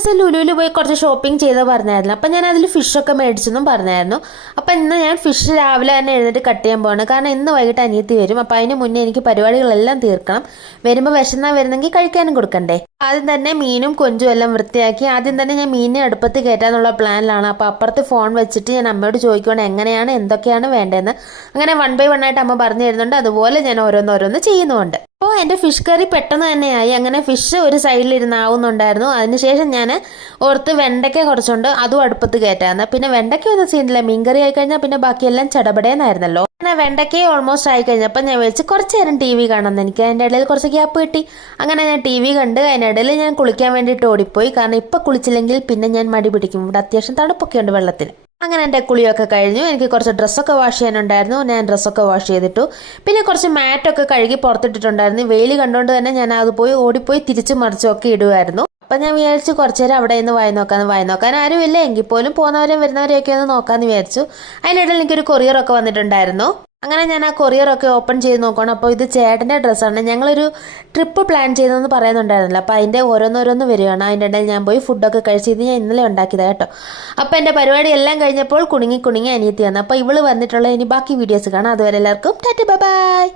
ദിവസം ലുലുവിൽ പോയി കുറച്ച് ഷോപ്പിംഗ് ചെയ്ത് പറഞ്ഞായിരുന്നു. അപ്പം ഞാൻ അതിൽ ഫിഷൊക്കെ മേടിച്ചെന്നും പറഞ്ഞായിരുന്നു. അപ്പം ഇന്ന് ഞാൻ ഫിഷ് രാവിലെ തന്നെ എഴുന്നേറ്റ് കട്ട് ചെയ്യാൻ പോവാണ്. കാരണം ഇന്ന് വൈകിട്ട് അനിയത്തി വരും. അപ്പം അതിന് മുന്നേ എനിക്ക് പരിപാടികളെല്ലാം തീർക്കണം. വരുമ്പോൾ വിശന്നാ വരുന്നെങ്കിൽ കഴിക്കാനും കൊടുക്കണ്ടേ. ആദ്യം തന്നെ മീനും കൊഞ്ചും എല്ലാം വൃത്തിയാക്കി ആദ്യം തന്നെ ഞാൻ മീനിനെ അടുപ്പത്ത് കയറ്റാന്നുള്ള പ്ലാനിലാണ്. അപ്പോൾ അപ്പുറത്ത് ഫോൺ വെച്ചിട്ട് ഞാൻ അമ്മയോട് ചോദിക്കുകയാണ് എങ്ങനെയാണ് എന്തൊക്കെയാണ് വേണ്ടതെന്ന്. അങ്ങനെ 1 by 1 ആയിട്ട് അമ്മ പറഞ്ഞു തരുന്നുണ്ട്. അതുപോലെ ഞാൻ ഓരോന്നോരോന്ന് ചെയ്യുന്നുമുണ്ട്. അപ്പോൾ എൻ്റെ ഫിഷ് കറി പെട്ടെന്ന് തന്നെയായി. അങ്ങനെ ഫിഷ് ഒരു സൈഡിലിരുന്ന് ആവുന്നുണ്ടായിരുന്നു. അതിനുശേഷം ഞാൻ ഓർത്ത് വെണ്ടയ്ക്ക കുറച്ചുണ്ട്, അതും അടുപ്പത്ത് കയറ്റാന്ന്. പിന്നെ വെണ്ടയ്ക്ക ഒന്നും സീനില്ല, മീൻകറി ആയി കഴിഞ്ഞാൽ പിന്നെ ബാക്കിയെല്ലാം ചടപടേന്നായിരുന്നല്ലോ. അങ്ങനെ വെണ്ടയ്ക്ക ഓൾമോസ്റ്റ് ആയി കഴിഞ്ഞപ്പോൾ ഞാൻ വെച്ച് കുറച്ച് നേരം TV കാണാമെന്ന്. എനിക്ക് അതിൻ്റെ ഇടയിൽ കുറച്ച് ഗ്യാപ്പ് കിട്ടി. അങ്ങനെ ഞാൻ TV കണ്ട് അതിനിടയിൽ ഞാൻ കുളിക്കാൻ വേണ്ടിയിട്ട് ഓടിപ്പോയി. കാരണം ഇപ്പം കുളിച്ചില്ലെങ്കിൽ പിന്നെ ഞാൻ മടി പിടിക്കും. ഇവിടെ അത്യാവശ്യം തണുപ്പൊക്കെ ഉണ്ട് വെള്ളത്തിന്. അങ്ങനെ എൻ്റെ കുളിയൊക്കെ കഴിഞ്ഞു. എനിക്ക് കുറച്ച് ഡ്രസ്സൊക്കെ വാഷ് ചെയ്യാനുണ്ടായിരുന്നു. ഞാൻ ഡ്രസ്സൊക്കെ വാഷ് ചെയ്തിട്ടു. പിന്നെ കുറച്ച് മാറ്റൊക്കെ കഴുകി പുറത്തിട്ടിട്ടുണ്ടായിരുന്നു. വെയിൽ കണ്ടുകൊണ്ട് തന്നെ ഞാൻ അത് ഓടിപ്പോയി തിരിച്ചു മറിച്ചൊക്കെ ഇടുമായിരുന്നു. അപ്പം ഞാൻ വിചാരിച്ചു കുറച്ച് നേരം അവിടെ നിന്ന് വായി നോക്കാൻ ആരുമില്ല എങ്കിൽ പോലും പോകുന്നവരെയും വരുന്നവരെയൊക്കെ ഒന്ന് നോക്കാമെന്ന് വിചാരിച്ചു. അതിനിടയിൽ എനിക്കൊരു കൊറിയറൊക്കെ വന്നിട്ടുണ്ടായിരുന്നു. അങ്ങനെ ഞാൻ ആ കൊറിയറൊക്കെ ഓപ്പൺ ചെയ്ത് നോക്കണം. അപ്പോൾ ഇത് ചേട്ടൻ്റെ ഡ്രസ്സാണ്. ഞങ്ങളൊരു ട്രിപ്പ് പ്ലാൻ ചെയ്തെന്ന് പറയുന്നുണ്ടായിരുന്നല്ലോ. അപ്പോൾ അതിൻ്റെ ഓരോന്നോരോന്ന് വരികയാണ്. അതിൻ്റെ ഇടയിൽ ഞാൻ പോയി ഫുഡൊക്കെ കഴിച്ച് ഇത് ഞാൻ ഇന്നലെ ഉണ്ടാക്കിയതാണ് കേട്ടോ. അപ്പോൾ എൻ്റെ പരിപാടി എല്ലാം കഴിഞ്ഞപ്പോൾ കുണുങ്ങി അനിയത്തി വന്നു. അപ്പോൾ ഇവള് വന്നിട്ടുള്ള ഇനി ബാക്കി വീഡിയോസ് കാണാം. അതുവരെ എല്ലാവർക്കും ടാറ്റ ബൈ ബൈ.